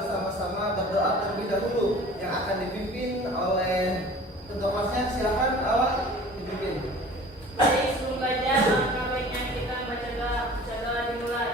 bersama-sama berdoa terlebih dahulu yang akan dipimpin oleh ketua kelasnya. Silakan awak dipimpin. Baik, sebelum belajar, langkah baiknya kita baca doa. Doa dimulai.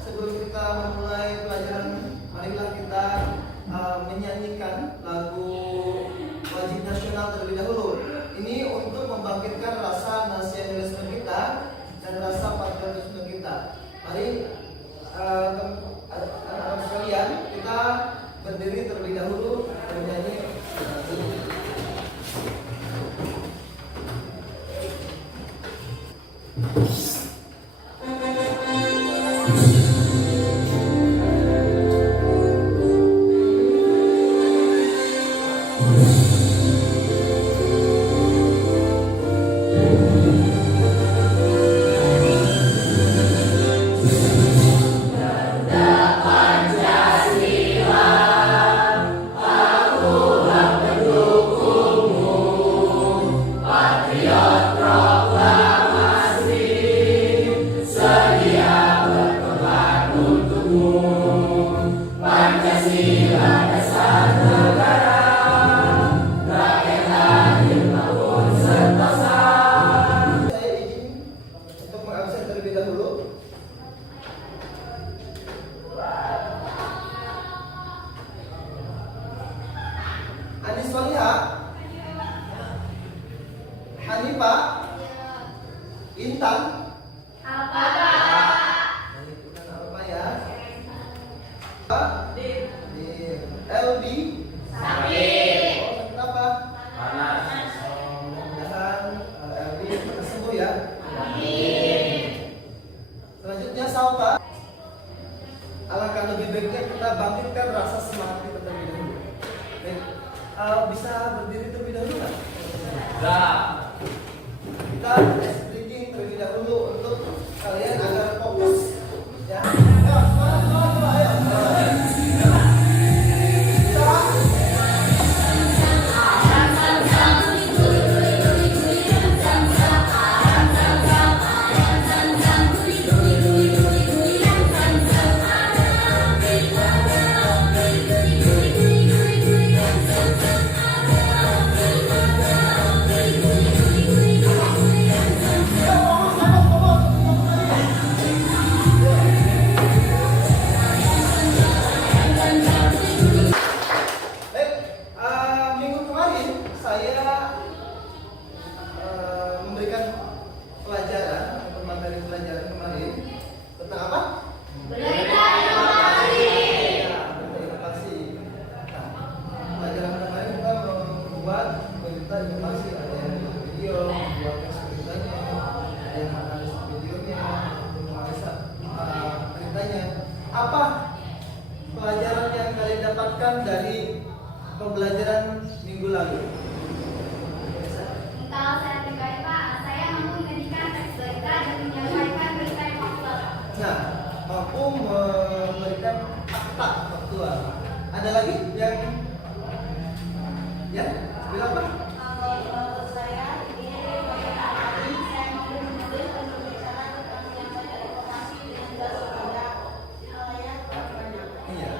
Sebelum kita memulai pelajaran, marilah kita menyanyikan lagu wajib nasional terlebih dahulu. Ini untuk membangkitkan rasa nasionalisme kita dan rasa patriotisme kita. Mari anak-anak sekalian, kita berdiri terlebih dahulu menyanyi. Hanifah, Intan, Apa? Intan apa ya? Elbi, Sakit. kenapa? Panas. Mudah-mudahan Elbi cepat sembuh ya. Amin. Selanjutnya Salva. Alangkah lebih baiknya kita bangkitkan rasa semangat kita terlebih dahulu. Baik, bisa berdiri terlebih dahulu nggak? Kita breathing terlebih dahulu untuk kalian agar fokus ya. Apa pelajaran yang kalian dapatkan dari pembelajaran minggu lalu? Kalau saya pribadi Pak, saya mampu menjadikan teks berita dan menyampaikan berita yang faktual. Nah, mampu memberikan fakta faktual. Ada lagi yang ya bilang apa? Kalau saya ini saya mampu menulis dan berbicara tentang menyampaikan informasi dengan jelas kepada halayak banyak. Iya.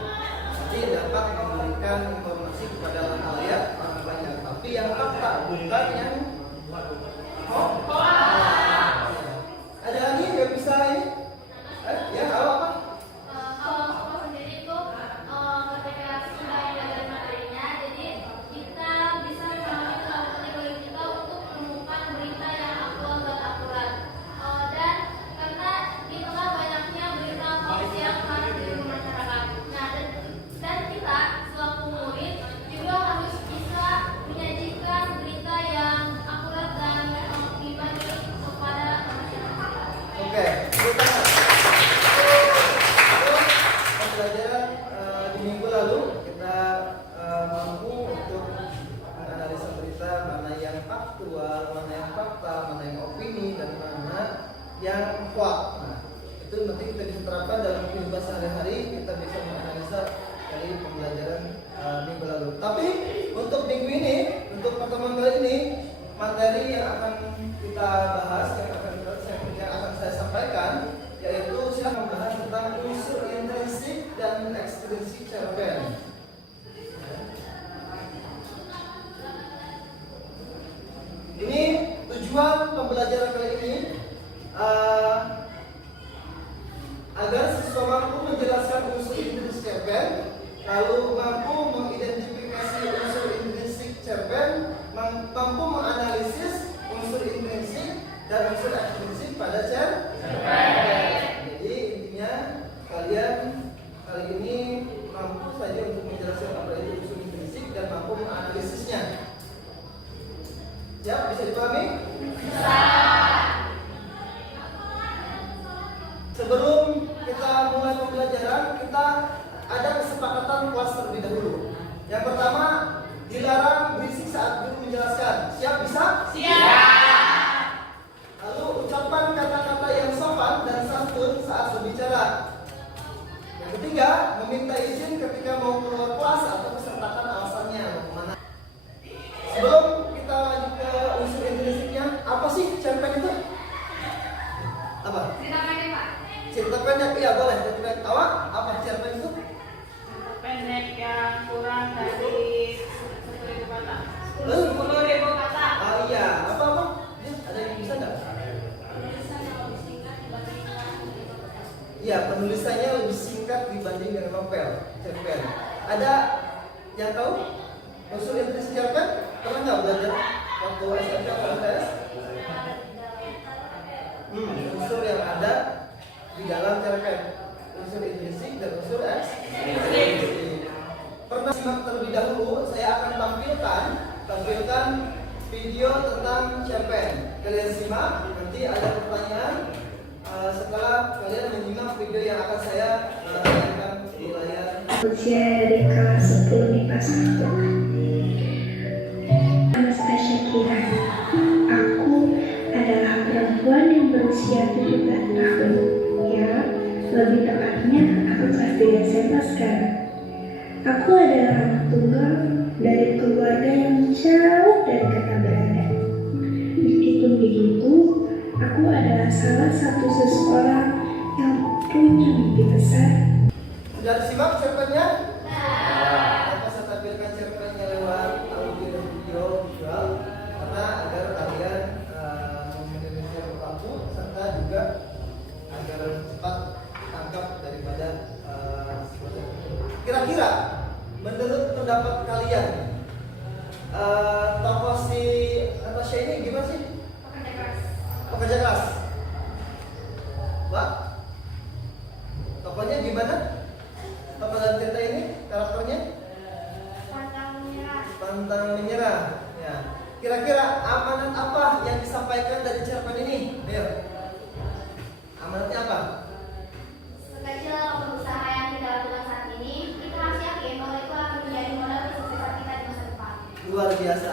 Jadi dapat memberikan informasi kepada halayak orang banyak. Tapi yang fakta bukan yang hoax. Ada lagi yang bisa ini Itu nanti kita bisa terapkan dalam kehidupan sehari-hari, kita bisa menganalisa dari pembelajaran minggu lalu. Tapi untuk minggu ini, untuk pertemuan kali ini, materi yang akan kita bahas, yang akan saya sampaikan, yaitu saya membahas tentang unsur intrinsik dan ekstrinsik cerpen. Ini tujuan pembelajaran kali ini agar siswa mampu menjelaskan unsur intrinsik cerpen, lalu mampu mengidentifikasi unsur intrinsik cerpen, mampu menganalisis unsur intrinsik dan unsur ekstrinsik pada cerpen. Jadi intinya kalian kali ini mampu saja untuk menjelaskan apa itu unsur intrinsik dan mampu menganalisisnya. Ya, bisa dipahami? Bisa. Sebelum kita mulai pembelajaran, kita ada kesepakatan kelas terlebih dahulu. Yang pertama, dilarang berisik saat guru menjelaskan. Siap bisa? Siap. Lalu ucapan kata-kata yang sopan dan santun saat berbicara. Yang ketiga, meminta izin ketika mau keluar kelas atau sertakan alasannya mau kemana. Sebelum kita lanjut ke unsur intrinsiknya, apa sih cerpen itu? Apa? Cerita pendek, Pak. Cerita pendek, iya boleh. Cerita pendek. Awak, apa cerpen itu? Cerita pendek yang kurang dari 10.000 kata. 10.000 kata. Ah iya, apa? Ini ada yang bisa nggak? Tulisan yang lebih singkat dibandingkan novel. Iya, penulisannya lebih singkat dibanding dengan novel, cerpen. Ada yang tahu unsur intrinsik cerpen? Pernah nggak belajar waktu SMP atau MTS? Unsur yang ada di dalam cerpen, unsur intrinsik dan unsur ekstrinsik. Pernah simak terlebih dahulu, saya akan tampilkan video tentang cerpen. Kalian simak, nanti ada pertanyaan setelah kalian menyimak video yang akan saya tayangkan di layar. Usia dari kelas 10 IPA 1. Nama saya Syakira. Aku adalah perempuan yang berusia 17 tahun. Ya, lebih tepatnya aku kelas 3 SMA sekarang. Aku adalah anak tunggal dari keluarga yang jauh dari kata berada. Meskipun begitu, aku adalah salah satu seseorang yang punya mimpi besar. Sudah disimak cerpennya? Apa saya tampilkan cerpennya lewat audio dan video visual karena agar kalian meminimalisir waktu serta juga agar cepat tangkap daripada kira-kira menurut pendapat kalian tokoh si Natasha ini gimana sih? Pekerja keras. Wah, tokohnya gimana? Tokoh dalam cerita ini karakternya? Pantang menyerah. Ya. Kira-kira amanat apa yang disampaikan dari cerpen ini? Ayo. Amanatnya apa? Sekecil apapun usaha yang kita lakukan saat ini, kita harus yakin bahwa itu akan menjadi modal kesuksesan kita di masa depan. Luar biasa.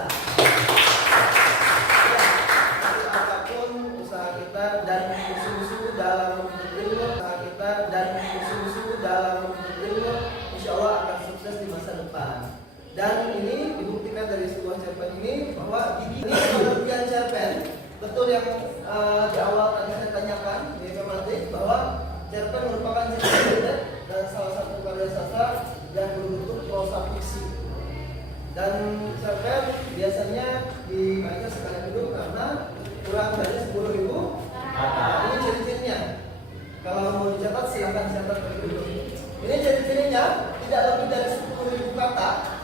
Apapun usaha kita dan musuh-musuh dalam menuntut ilmu, insya Allah akan sukses di masa depan. Dan ini dibuktikan dari sebuah cerpen ini bahwa gigi ini pengertian cerpen betul yang di awal tadi saya tanyakan di informatik bahwa cerpen merupakan cerita pendek dan salah satu karya sastra yang berbentuk prosa fiksi. Dan cerpen biasanya dibaca sekali dulu karena kurang dari 10.000 kata. Ini ciri-cirinya. Kalau mau dicatat silahkan catat terlebih dulu. Ini ciri-cirinya tidak lebih dari 10.000 kata.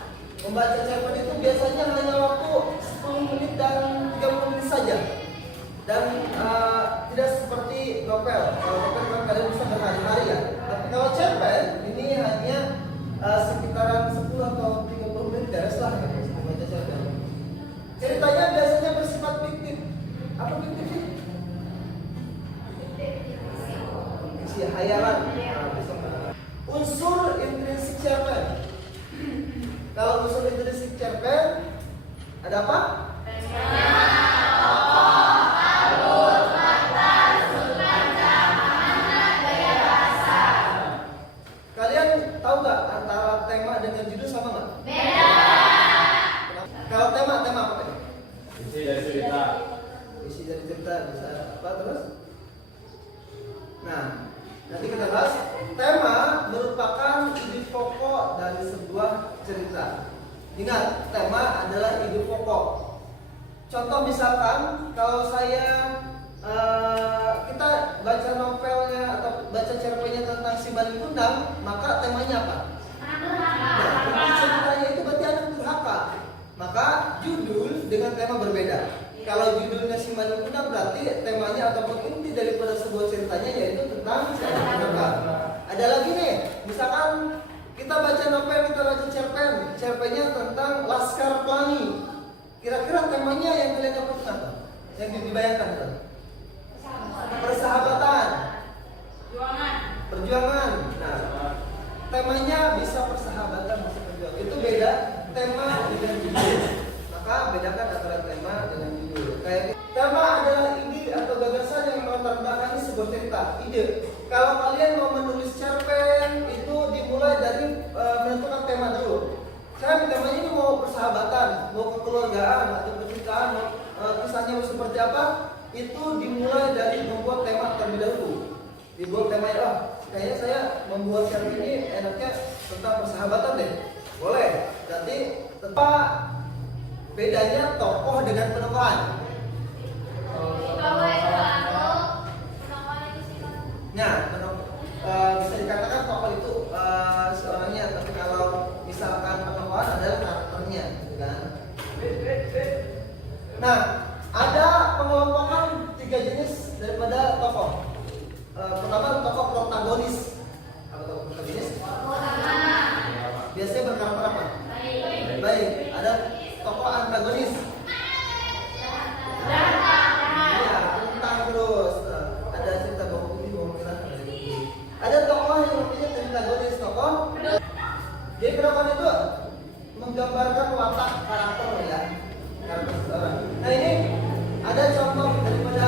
Membaca cerpen itu biasanya hanya waktu 10 menit dan 30 menit saja. Dan tidak seperti novel. Kalau novel kan kalian bisa berhari-hari ya. Tapi kalau cerpen ini hanya sekitaran 10 atau 30 menit beres lah ya, membaca cerpen. Ceritanya biasanya bersifat fiktif. Apa fiktif sih? Fiksi hayalan. Unsur intrinsik cerpen. Kalau unsur intrinsik cerpen ada apa? jelas tema merupakan ide pokok dari sebuah cerita. Ingat, tema adalah ide pokok. Contoh misalkan kalau kita baca novelnya atau baca cerpennya tentang si Baling Kundang, maka temanya apa? Nah, ceritanya itu berarti anak durhaka. Maka judul dengan tema berbeda. Kalau judulnya si Baling Kundang berarti temanya ataupun inti daripada sebuah ceritanya yaitu tentang si anak durhaka. Ada lagi nih, misalkan kita baca novel, kita baca cerpennya tentang Laskar Pelangi. Kira-kira temanya yang kalian dapat apa? Yang dibayangkan itu? Persahabatan, perjuangan. Nah, temanya bisa persahabatan, bisa perjuangan. Itu beda tema dengan judul. Maka bedakan antara tema dengan judul. Kayak tema adalah ide atau gagasan yang melatar belakangi sebuah cerita. Ide. Kalau kalian mau menulis cerpen, itu dimulai dari menentukan tema dulu. Saya temanya ini mau persahabatan, mau kekeluargaan atau percintaan, kisahnya seperti apa? Itu dimulai dari membuat tema terlebih dahulu. Dibuat temanya, kayaknya saya membuat cerpen ini enaknya tentang persahabatan deh. Boleh. Berarti tetap bedanya tokoh dengan penokohan. Nah, bisa dikatakan tokoh itu seorangnya, tapi kalau misalkan penokohan adalah karakternya, gitu kan? Nah, ada pengelompokan 3 jenis daripada tokoh. Pertama, tokoh protagonis. Apa tokoh protagonis? Biasanya berkarakter apa? Baik. Ada tokoh antagonis. Iya, tentang terus. Ada cerita bawang putih, bawang merah. Ada tokoh yang namanya antagonis, tokoh. Jadi pentokohan itu menggambarkan watak karakter ya, karakter seseorang. Nah ini ada contoh daripada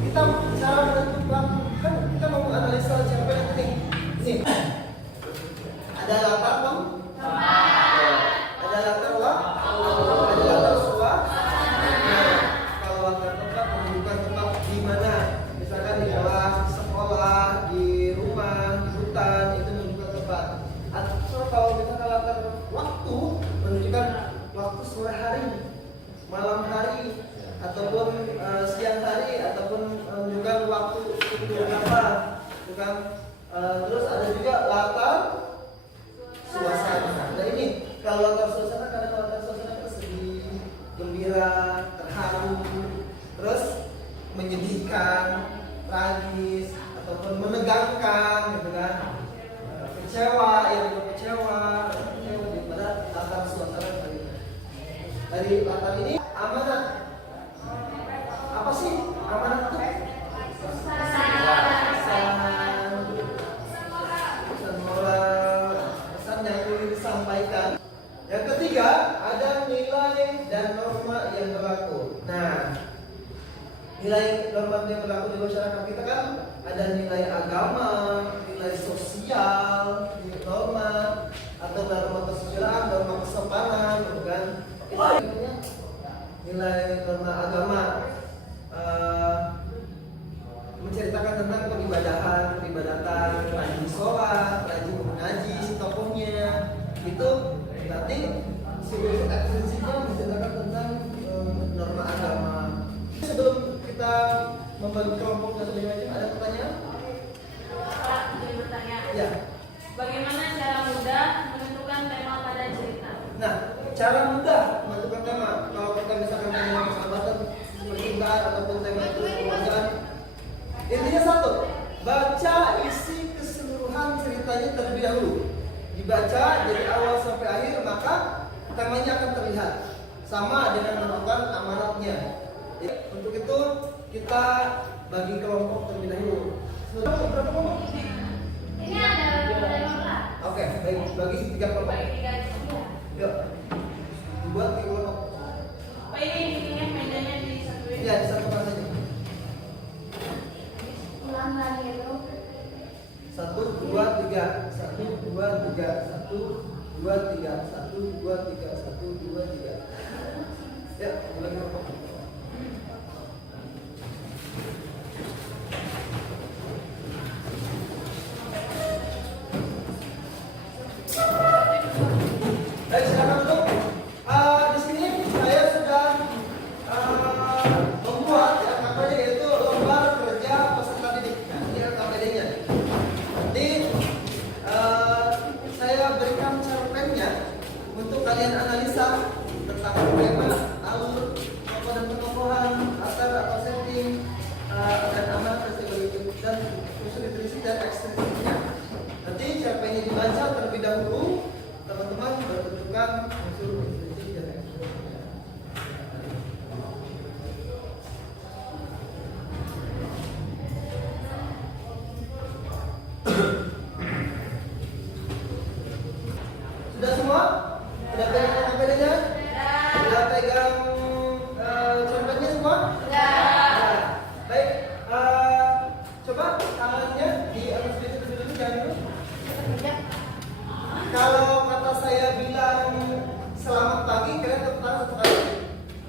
kita cara menentukan, kan kita mau menganalisa cerpen ini. Ini ada latar bang, ada latar wah, ada latar suah. Nah, kalau latar tempat menunjukkan tempat di mana, misalkan di kelas, sekolah, di rumah, di hutan, itu menunjukkan tempat. Atau kalau misalkan latar waktu menunjukkan waktu sore hari, malam hari, ataupun siang hari, ataupun menunjukkan waktu itu apa, bukan? Terus ada juga latar suasana. Nah ini kalau latar suasana, kadang latar suasana itu sedih, gembira, terharu, terus menyedihkan, tragis, ataupun menegangkan, gitu kan? Kecewa, kecewa daripada latar suasana tadi. Dari latar ini amanat. Apa sih amanat itu? Pesan moral, pesan yang ingin disampaikan. Yang ketiga, ada nilai dan norma yang berlaku. Nah, nilai norma yang berlaku di masyarakat kita kan ada nilai agama, nilai sosial, nilai norma atau norma kesusilaan, norma kesopanan, gitu kan? Itu namanya nilai norma agama. Menceritakan tentang peribadatan, rajin sholat, rajin mengaji si tokohnya. Itu berarti seluruh esensinya menceritakan tentang norma agama. Sebelum kita membagi kelompok dan sebagainya, ada pertanyaan? Jadi bertanya. Ya. Bagaimana cara mudah menentukan tema pada cerita? Nah, cara mudah menentukan tema. Kalau kita misalkan tema persahabatan, percintaan ataupun tema kekeluargaan, intinya satu, baca isi keseluruhan ceritanya terlebih dahulu. Dibaca dari awal sampai akhir, maka temanya akan terlihat. Sama dengan menentukan amanatnya. Untuk itu kita bagi kelompok terlebih dahulu. Berapa kelompok? Ini ada 15. Oke, baik, bagi 3 kelompok. Bagi 3 kelompok. Yuk, dibuat 3 kelompok. Oh ini bikinnya medannya di satu ini. Iya, disatukan saja. Ulang lagi itu. 1, 2, 3. 1, 2, 3. 1, 2, 3. 1, 2, 3. 1, 2, 3. Ya, mulai kelompok. membaca terlebih dahulu, teman-teman bertunjukkan unsur intuisi dan ekspresi. Sudah semua? Sudah pegang HP-nya? Sudah pegang contohnya semua? Nah, baik. Coba tangannya di atas pintu dulu, jangan dulu. Kalau kata saya bilang selamat pagi, kalian tepuk tangan satu kali.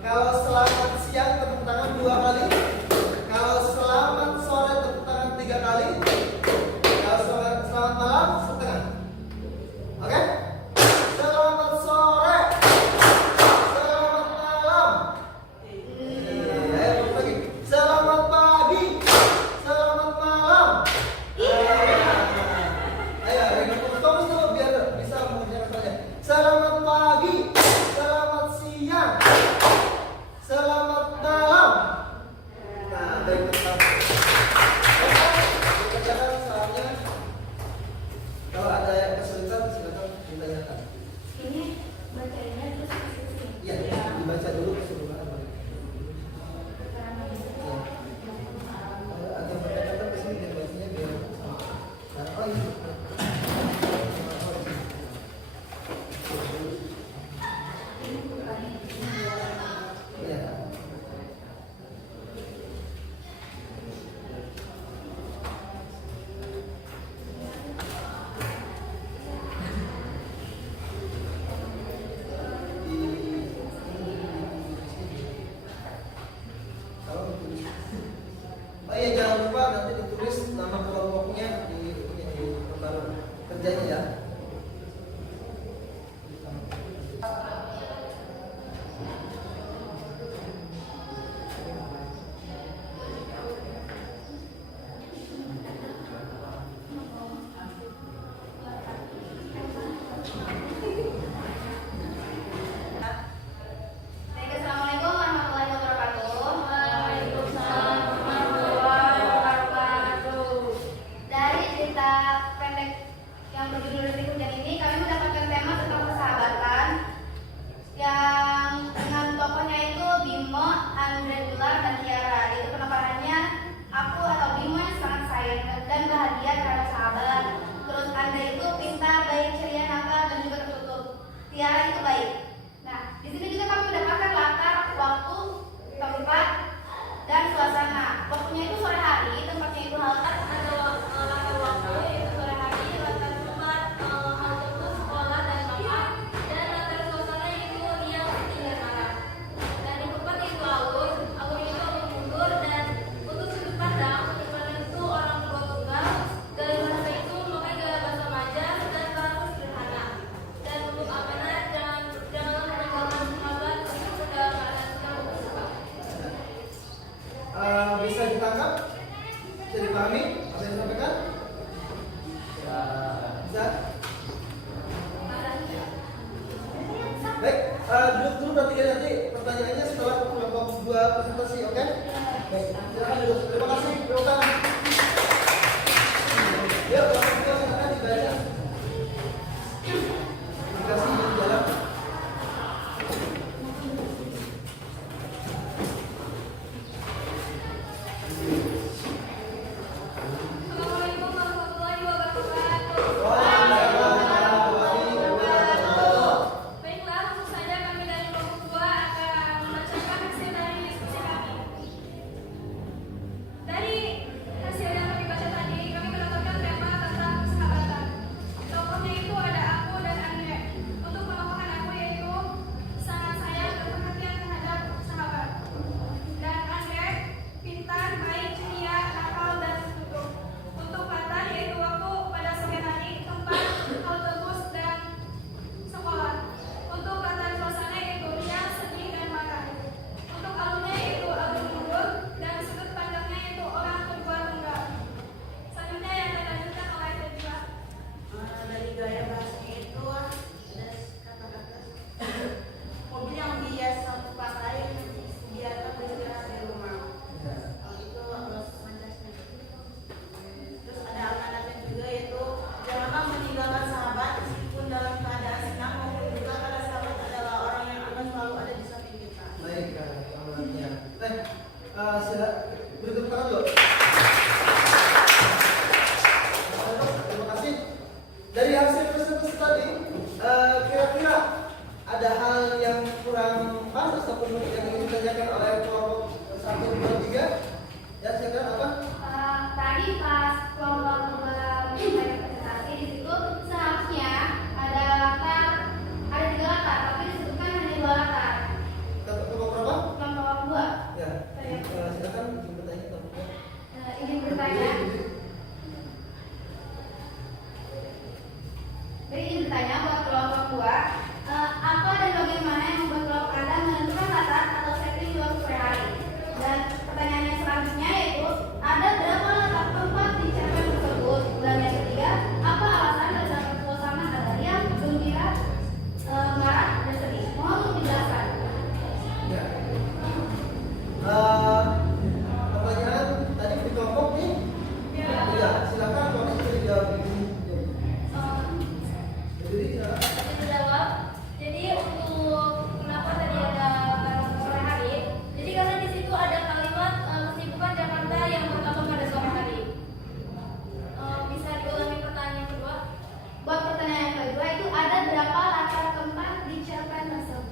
Kalau selamat siang, tepuk tangan 2 kali. Kalau selamat sore, tepuk tangan 3 kali. Kalau selamat malam, setengah. Oke? Selamat sore. Selamat malam. Ayo lagi. Selamat pagi. Selamat malam. Ayo, tolong dulu biar bisa mengerjakan saja. Selamat pagi. Selamat siang. Selamat malam. Nah, baik tetap. Oke, kerjakan salamnya. Kalau ada yang kesulitan, silakan ditanyakan. Ini bacanya terus ke sini. Iya, dibaca dulu keseluruhan. Ada kata-kata di sini dia bacanya biar sama. Nah, oh iya. Iya. Oh iya, jangan lupa nanti ditulis nama kelompoknya di lembar kerjanya ya. Baik, assalamualaikum warahmatullahi wabarakatuh. Waalaikumsalam warahmatullahi wabarakatuh. Dari cerita pendek yang berjudul Detik Hujan ini, kami mendapatkan tema tentang persahabatan yang dengan tokohnya itu Bimo, Andre Dular, dan Tiara. Itu penempatannya aku atau Bimo yang sangat sayang dan bahagia terhadap sahabat. Terus Andre itu pintar, baik, ceria, nakal, dan juga tertutup. Tiara itu baik. Nah, di sini juga kami mendapatkan latar, waktu, tempat, dan suasana. Waktunya itu sore hari, tempatnya itu halte. Ada latar waktu yaitu sore hari, latar tempat halte bus, sekolah, dan kampus. bertanya buat kelompok 2, apa dan bagaimana yang membuat kelompok Anda menentukan latar atau setting di waktu sore hari? Dan pertanyaan yang selanjutnya yaitu, ada berapa latar tempat di cerpen tersebut? Dan yang ketiga, apa alasan terdapat suasana ada riang, gembira, marah, dan sedih? Mohon untuk dijelaskan. Ya. Pertanyaan tadi di kelompok nih. Ya, silakan kalau bisa dijawab. Jadi silakan. Dijawab. Jadi untuk kenapa tadi ada sore hari? Jadi karena di situ ada kalimat kesibukan Jakarta yang berkembang pada sore hari. Bisa diulangi pertanyaan yang kedua? Buat pertanyaan yang kedua itu ada berapa latar tempat di cerpen tersebut?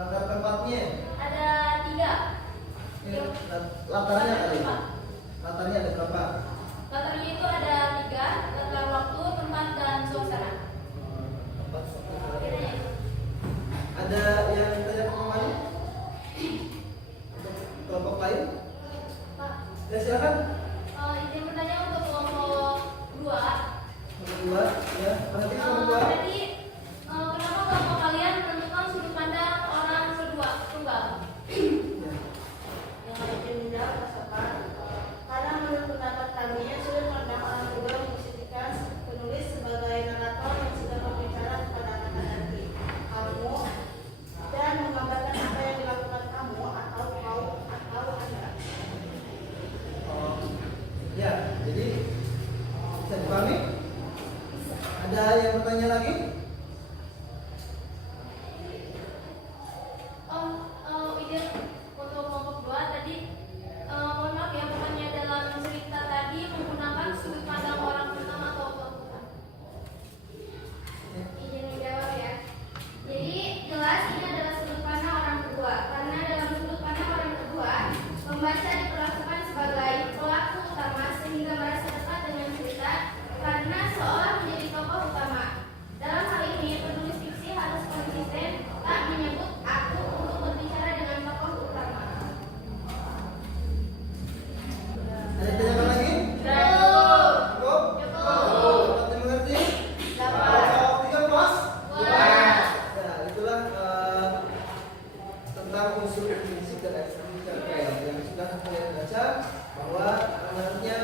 Latar tempatnya. Ada 3. Ini latarnya kali. Latarnya ada berapa? Latarnya itu ada 3, latar waktu, tempat, dan suasana. Tempat satu. Kiranya itu. Ada yang ditanya kemana? Untuk kelompok lain? Pak, Ya silakan. izin bertanya untuk kelompok 2. Kelompok 2 ya. Perhatikan kelompok 2. Jadi kenapa kelompok kalian menentukan sudut pandang orang tunggal? Ya. Yang izin menjawab pasokan. Karena menurut pendapat kami, sudut pandang orang kedua memposisikan penulis sebagai narator yang sedang berbicara kepada anak nanti kamu dan menggambarkan apa yang dilakukan kamu atau kau atau anda. Oh, ya, jadi bisa dipahami? Ada yang bertanya lagi? Izin untuk kelompok 2 tadi mohon maaf ya, bukannya dalam cerita tadi menggunakan sudut pandang orang pertama atau bukan? Izin menjawab ya. Jadi jelas ini adalah sudut pandang orang kedua, karena dalam sudut pandang orang kedua pembaca diperlakukan sebagai pelaku utama sehingga merasa dekat dengan cerita karena seolah menjadi tokoh utama. Dalam hal ini penulis fiksi harus konsisten tak menyebut aku untuk berbicara dengan tokoh utama. Ada yang tanyakan lagi? Cukup? Dapat dimengerti? Jawab 3 puas? Ya, itulah tentang unsur intrinsik dan ekstrinsik cerpen yang sudah kalian baca, bahwa anaknya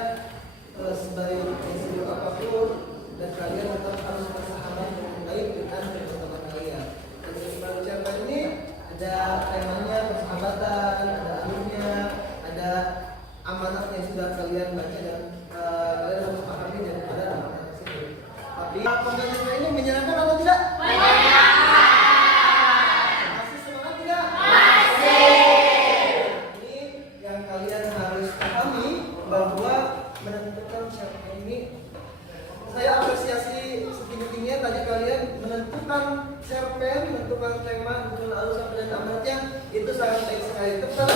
sebagai prinsip apapun dan kalian tetap harus bersahabat dengan baik dengan teman-teman kalian. Dan dalam cerpen ini ada temanya persahabatan, ada alurnya, ada amanat yang sudah kalian baca dan kalian harus pahami daripada amanat tersebut. Tapi pembelajaran ini menyenangkan atau tidak? Masih semangat tidak? Ini yang kalian harus pahami, bahwa menentukan cerpen ini, saya apresiasi setinggi-tingginya tadi kalian menentukan cerpen, menentukan tema, menentukan alur sampai dan amanatnya, itu sangat baik sekali. Tepat.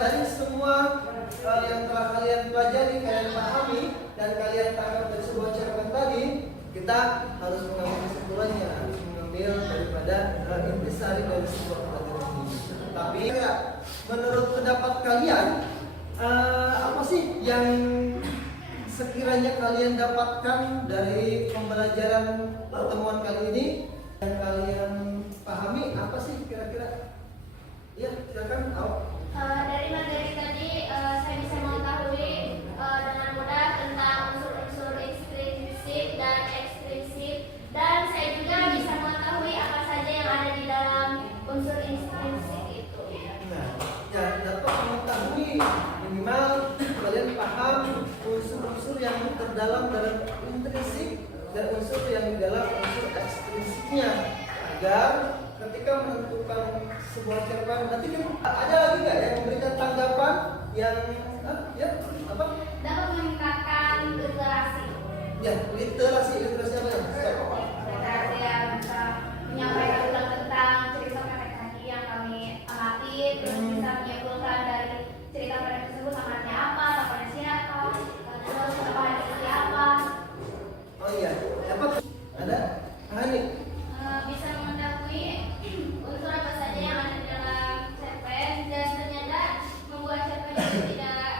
Dari semua yang telah kalian pelajari, kalian pahami, dan kalian tangkap dari sebuah cerpen tadi, kita harus mengambil kesimpulannya, harus mengambil daripada intisari dari sebuah pelajaran ini. Tapi menurut pendapat kalian, apa sih yang sekiranya kalian dapatkan dari pembelajaran pertemuan kali ini, yang kalian pahami apa sih kira-kira? Ya, silakan. Dari materi tadi saya bisa mengetahui dengan mudah tentang unsur-unsur intrinsik dan ekstrinsik, dan saya juga bisa mengetahui apa saja yang ada di dalam unsur intrinsik itu. Nah, ya dapat mengetahui minimal kalian paham unsur-unsur yang terdalam dalam intrinsik dan unsur yang di dalam unsur ekstrinsiknya, agar ketika menentukan sebuah cerpen nanti kan ada lagi nggak yang memberikan tanggapan yang apa? Dapat meningkatkan literasi. Ya, literasi apa ya? Literasi yang bisa menyampaikan ulang tentang cerita pendek tadi yang kami amati, terus bisa menyimpulkan dari cerita pendek tersebut amanatnya apa, tokohnya siapa, terus tokohnya siapa. Oh iya, dapat ada? Hani. Bisa mengetahui unsur apa saja yang ada dalam cerpen, dan ternyata membuat cerpen itu tidak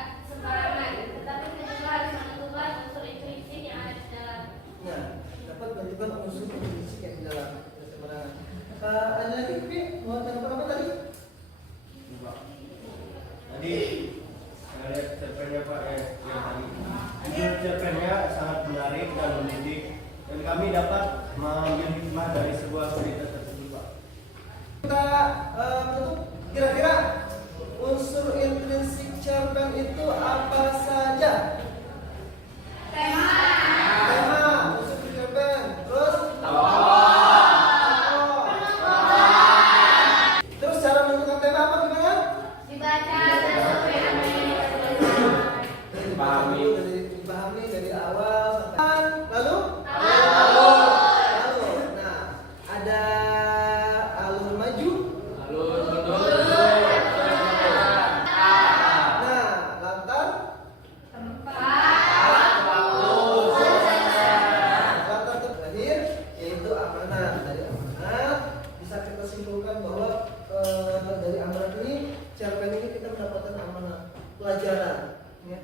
pelajaran. Ya.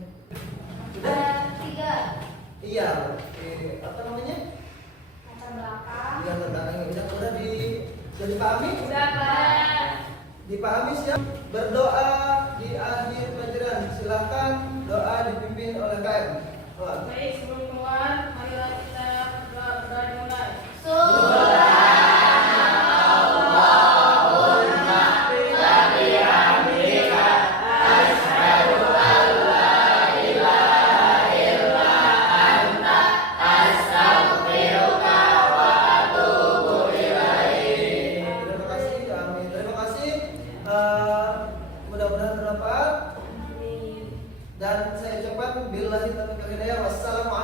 Sudah? Ada 3 Iya. Oke. Apa namanya? latar belakang. Yang belakang udah dipahami? Udah Pak. Dipahami siap? Berdoa di akhir pelajaran. Silakan doa dipimpin oleh KM. Baik, sebelum keluar, marilah kita berdoa dimulai. Terima kasih, amin. Terima kasih. Mudah-mudahan bermanfaat. Dan saya ucapkan billahi taufiq wal hidayah. Wassalamualaikum